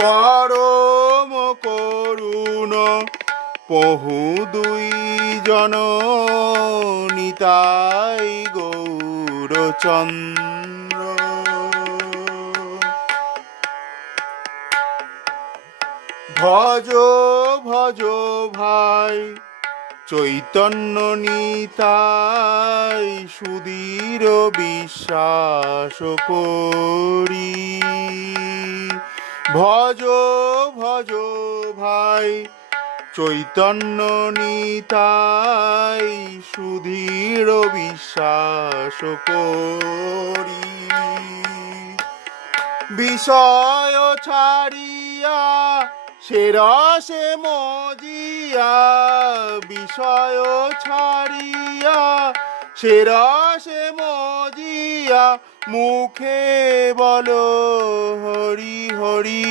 পরম করুণ পহু দুই জন নিতাই গৌরচন্দ্র। ভজ ভজ ভাই চৈতন্য নিতাই সুধীর বিশ্বাস করি। ভজ ভজ ভাই চৈতন্য নিতাই সুধীর বিশ্বাস করি। বিষয় ছাড়িয়া সে রসে মজিয়া, বিষয় ছাড়িয়া সে রসে মজিয়া মুখে বলো হরি হরি।